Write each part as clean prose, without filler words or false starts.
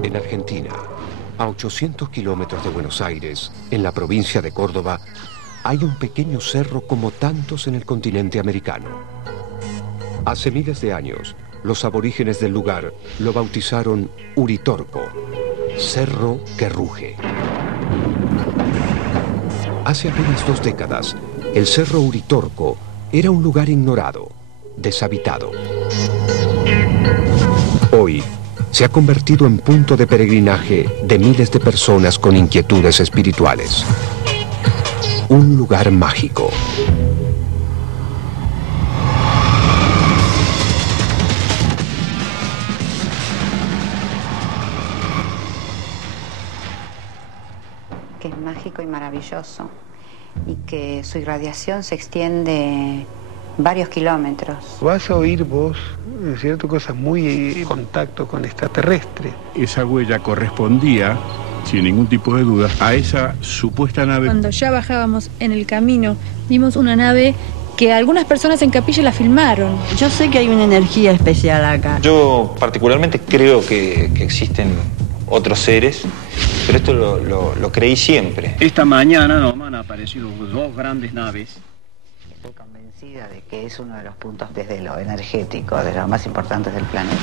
En Argentina, a 800 kilómetros de Buenos Aires, en la provincia de Córdoba, hay un pequeño cerro como tantos en el continente americano. Hace miles de años, los aborígenes del lugar lo bautizaron Uritorco, cerro que ruge. Hace apenas 2 décadas, el cerro Uritorco era un lugar ignorado, deshabitado. Hoy, se ha convertido en punto de peregrinaje de miles de personas con inquietudes espirituales. Un lugar mágico. Que es mágico y maravilloso y que su irradiación se extiende varios kilómetros. Vas a oír vos, ¿cierto?, cosas muy en contacto con extraterrestre. Esa huella correspondía, sin ningún tipo de duda, a esa supuesta nave. Cuando ya bajábamos en el camino, vimos una nave que algunas personas en Capilla la filmaron. Yo sé que hay una energía especial acá. Yo particularmente creo que existen otros seres, pero esto lo creí siempre. Esta mañana nos han aparecido 2 grandes naves. Estoy convencida de que es uno de los puntos desde lo energético, de los más importantes del planeta.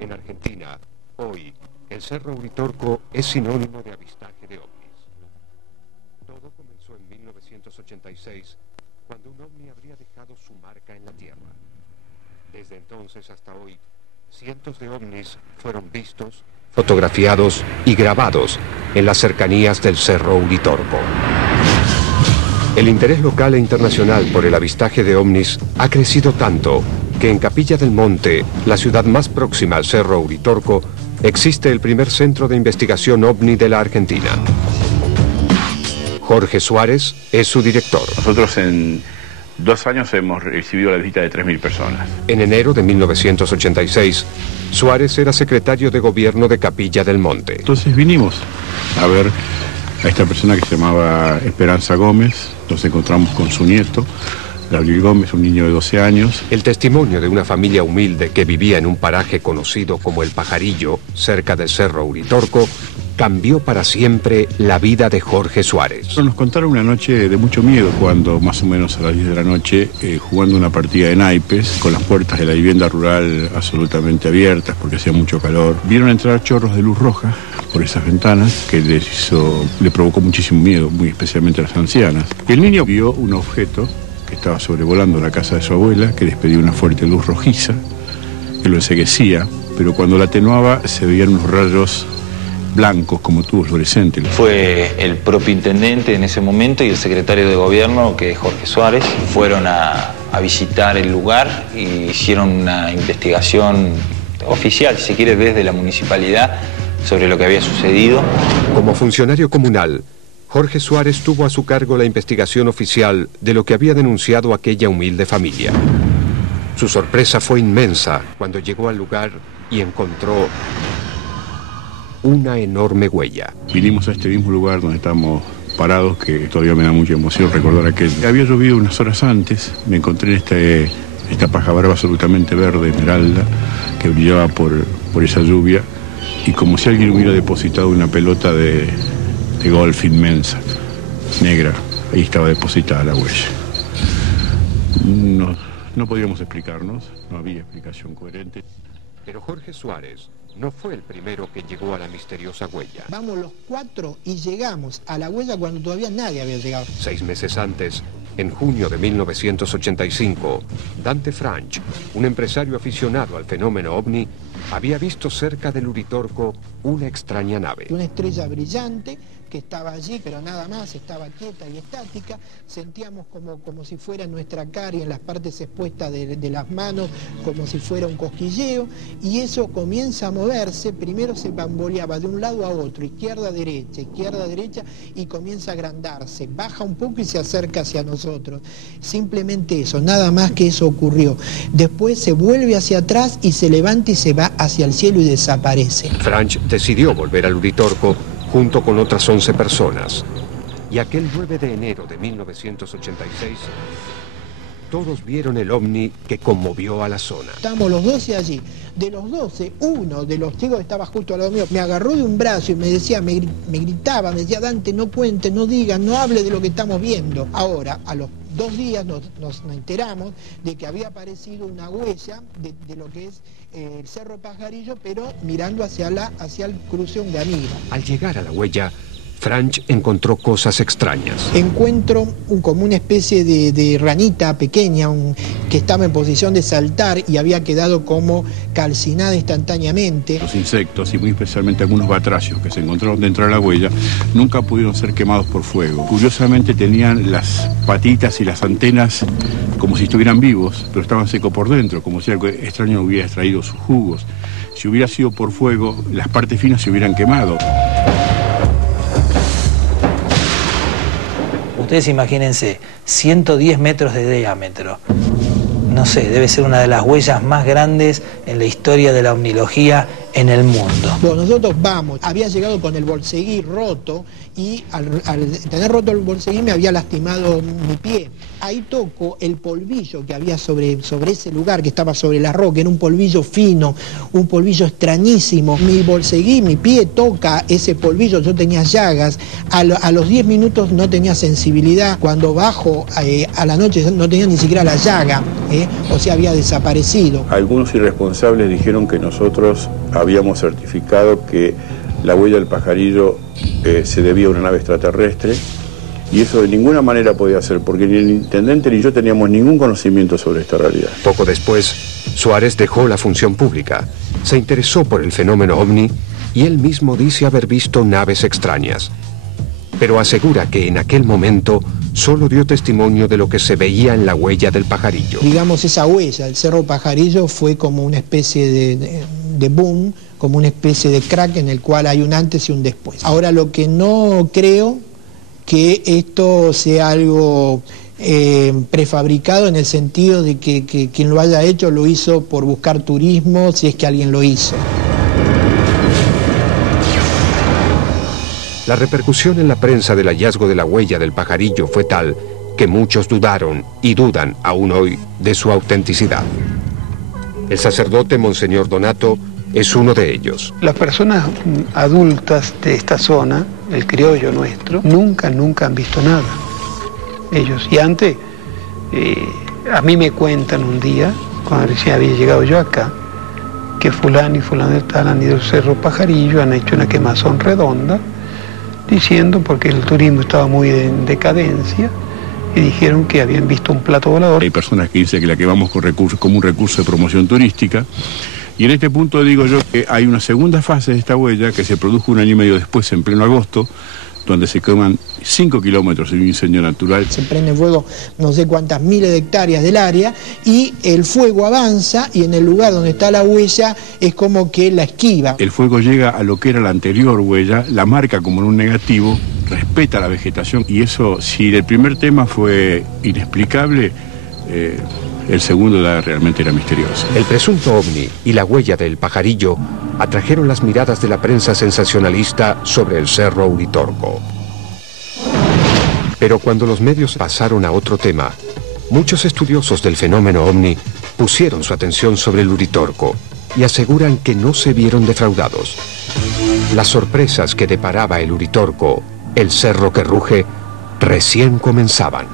En Argentina, hoy, el cerro Uritorco es sinónimo de avistaje de ovnis. Todo comenzó en 1986, cuando un ovni habría dejado su marca en la Tierra. Desde entonces hasta hoy, cientos de ovnis fueron vistos, fotografiados y grabados en las cercanías del cerro Uritorco. El interés local e internacional por el avistaje de ovnis ha crecido tanto que en Capilla del Monte, la ciudad más próxima al cerro Uritorco, existe el primer centro de investigación ovni de la Argentina. Jorge Suárez es su director. Nosotros en 2 años hemos recibido la visita de 3.000 personas. En enero de 1986, Suárez era secretario de gobierno de Capilla del Monte. Entonces vinimos a ver a esta persona que se llamaba Esperanza Gómez. Nos encontramos con su nieto, Gabriel Gómez, un niño de 12 años. El testimonio de una familia humilde que vivía en un paraje conocido como El Pajarillo, cerca del cerro Uritorco, cambió para siempre la vida de Jorge Suárez. Nos contaron una noche de mucho miedo cuando, más o menos a las 10 de la noche, jugando una partida de naipes, con las puertas de la vivienda rural absolutamente abiertas porque hacía mucho calor, vieron entrar chorros de luz roja por esas ventanas que le provocó muchísimo miedo, muy especialmente a las ancianas. El niño vio un objeto que estaba sobrevolando la casa de su abuela, que despedía una fuerte luz rojiza, que lo enceguecía, pero cuando la atenuaba se veían unos rayos blancos como tubos fluorescentes. Fue el propio intendente en ese momento y el secretario de gobierno, que es Jorge Suárez, fueron a visitar el lugar y hicieron una investigación oficial, si se quiere, desde la municipalidad sobre lo que había sucedido. Como funcionario comunal, Jorge Suárez tuvo a su cargo la investigación oficial de lo que había denunciado aquella humilde familia. Su sorpresa fue inmensa cuando llegó al lugar y encontró una enorme huella. Vinimos a este mismo lugar donde estamos parados, que todavía me da mucha emoción recordar aquel. Había llovido unas horas antes, me encontré en esta paja brava absolutamente verde, esmeralda, que brillaba por esa lluvia, y como si alguien hubiera depositado una pelota de golf inmensa, negra, ahí estaba depositada la huella. No podíamos explicarnos, no había explicación coherente. Pero Jorge Suárez no fue el primero que llegó a la misteriosa huella. Vamos los 4 y llegamos a la huella cuando todavía nadie había llegado. 6 meses antes, en junio de 1985, Dante Franch, un empresario aficionado al fenómeno ovni, había visto cerca del Uritorco una extraña nave. Una estrella brillante que que estaba allí, pero nada más, estaba quieta y estática. Sentíamos como si fuera nuestra cara y en las partes expuestas de las manos, como si fuera un cosquilleo, y eso comienza a moverse. Primero se bamboleaba de un lado a otro, izquierda, derecha, y comienza a agrandarse, baja un poco y se acerca hacia nosotros. Simplemente eso, nada más que eso ocurrió. Después se vuelve hacia atrás y se levanta y se va hacia el cielo y desaparece. French decidió volver al Uritorco junto con otras 11 personas. Y aquel 9 de enero de 1986, todos vieron el ovni que conmovió a la zona. Estamos los 12 allí. De los 12, uno de los chicos que estaba justo al lado mío me agarró de un brazo y me decía, me gritaba, me decía, Dante, no cuente, no diga, no hable de lo que estamos viendo. Ahora, a los 2 días nos enteramos de que había aparecido una huella de lo que es el Cerro Pajarillo, pero mirando hacia el cruce Onganira. Al llegar a la huella, French encontró cosas extrañas. Encuentro como una especie de ranita pequeña que estaba en posición de saltar y había quedado como calcinada instantáneamente. Los insectos y muy especialmente algunos batracios que se encontraron dentro de la huella nunca pudieron ser quemados por fuego. Curiosamente tenían las patitas y las antenas como si estuvieran vivos, pero estaban secos por dentro, como si algo extraño hubiera extraído sus jugos. Si hubiera sido por fuego, las partes finas se hubieran quemado. Ustedes imagínense, 110 metros de diámetro. No sé, debe ser una de las huellas más grandes en la historia de la ovnilogía en el mundo. Bueno, nosotros había llegado con el bolseguí roto y al tener roto el bolseguí me había lastimado mi pie. Ahí toco el polvillo que había sobre ese lugar que estaba sobre la roca, era un polvillo fino, un polvillo extrañísimo. Mi bolseguí, mi pie toca ese polvillo, yo tenía llagas, a los 10 minutos no tenía sensibilidad, cuando bajo a la noche no tenía ni siquiera la llaga, o sea, había desaparecido. Algunos irresponsables dijeron que nosotros habíamos certificado que la huella del pajarillo se debía a una nave extraterrestre, y eso de ninguna manera podía ser, porque ni el intendente ni yo teníamos ningún conocimiento sobre esta realidad. Poco después, Suárez dejó la función pública, se interesó por el fenómeno ovni y él mismo dice haber visto naves extrañas. Pero asegura que en aquel momento solo dio testimonio de lo que se veía en la huella del pajarillo. Digamos, esa huella, el Cerro Pajarillo, fue como una especie de boom, como una especie de crack en el cual hay un antes y un después. Ahora, lo que no creo que esto sea algo prefabricado, en el sentido de que quien lo haya hecho lo hizo por buscar turismo, si es que alguien lo hizo. La repercusión en la prensa del hallazgo de la huella del pajarillo fue tal que muchos dudaron y dudan aún hoy de su autenticidad. El sacerdote Monseñor Donato es uno de ellos. Las personas adultas de esta zona, el criollo nuestro, nunca han visto nada. Ellos, y antes, a mí me cuentan un día, cuando recién había llegado yo acá, que fulano y fulano de tal han ido al Cerro Pajarillo, han hecho una quemazón redonda, diciendo, porque el turismo estaba muy en decadencia, y dijeron que habían visto un plato volador. Hay personas que dicen que la quemamos como un recurso de promoción turística, y en este punto digo yo que hay una segunda fase de esta huella que se produjo 1 año y medio después, en pleno agosto, donde se queman 5 kilómetros de un incendio natural. Se prende fuego no sé cuántas miles de hectáreas del área y el fuego avanza y en el lugar donde está la huella es como que la esquiva. El fuego llega a lo que era la anterior huella, la marca como en un negativo, respeta la vegetación, y eso, si el primer tema fue inexplicable, el segundo realmente era misterioso. El presunto ovni y la huella del pajarillo atrajeron las miradas de la prensa sensacionalista sobre el Cerro Uritorco. Pero cuando los medios pasaron a otro tema, muchos estudiosos del fenómeno ovni pusieron su atención sobre el Uritorco y aseguran que no se vieron defraudados. Las sorpresas que deparaba el Uritorco, el cerro que ruge, recién comenzaban.